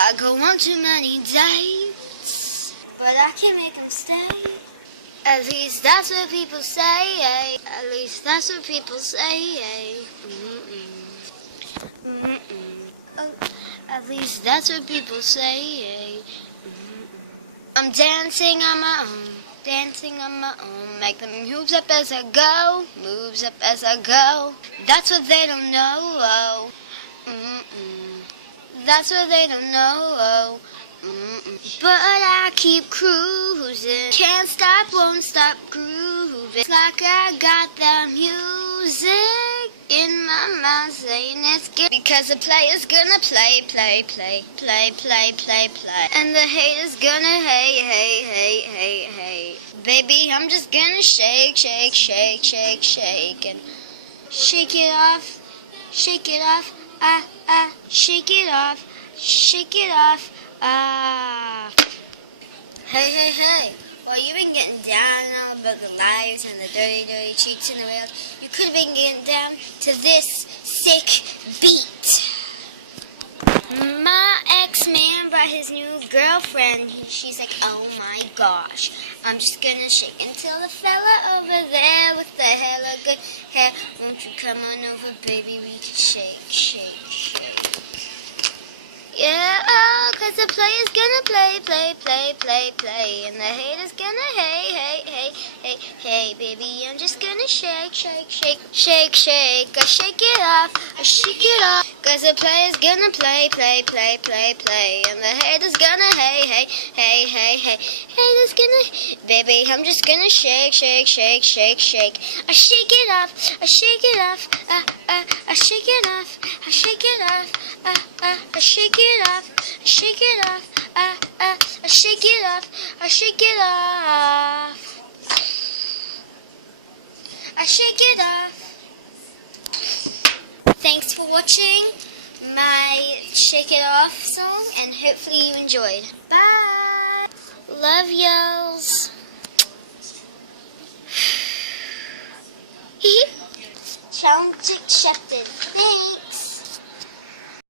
I go on too many dates, but I can't make them stay. At least that's what people say. At least that's what people say. Oh, at least that's what people say. I'm dancing on my own, dancing on my own. Make them moves up as I go, moves up as I go. That's what they don't know. That's what they don't know. But I keep cruising, can't stop, won't stop grooving. It's like I got the music in my mouth saying it's good. Because the player's gonna play. And the hater's gonna hey. Baby, I'm just gonna shake. And shake it off, shake it off, shake it off. Hey, while you've been getting down all about the lives and the dirty cheats in the world, you could have been getting down to this sick beat. My ex-man brought his new girlfriend. She's like, oh my gosh, I'm just gonna shake until the fella over there with the hella good hair, won't you come on over, baby, we can shake. Yeah, oh, 'cause the player's gonna play. And the hater's gonna hey, baby, I'm just gonna shake. I shake it off. 'Cause the player's gonna play. And the hater's gonna hey. Haters gonna, baby, I'm just gonna shake. I shake it off. I shake it off. I shake it off. I shake it off. I shake it off. I shake it off. I shake it off. I shake it off. I shake it off. Thanks for watching my Shake It Off song, and hopefully you enjoyed. Bye. Love yous. Challenge accepted. Thanks.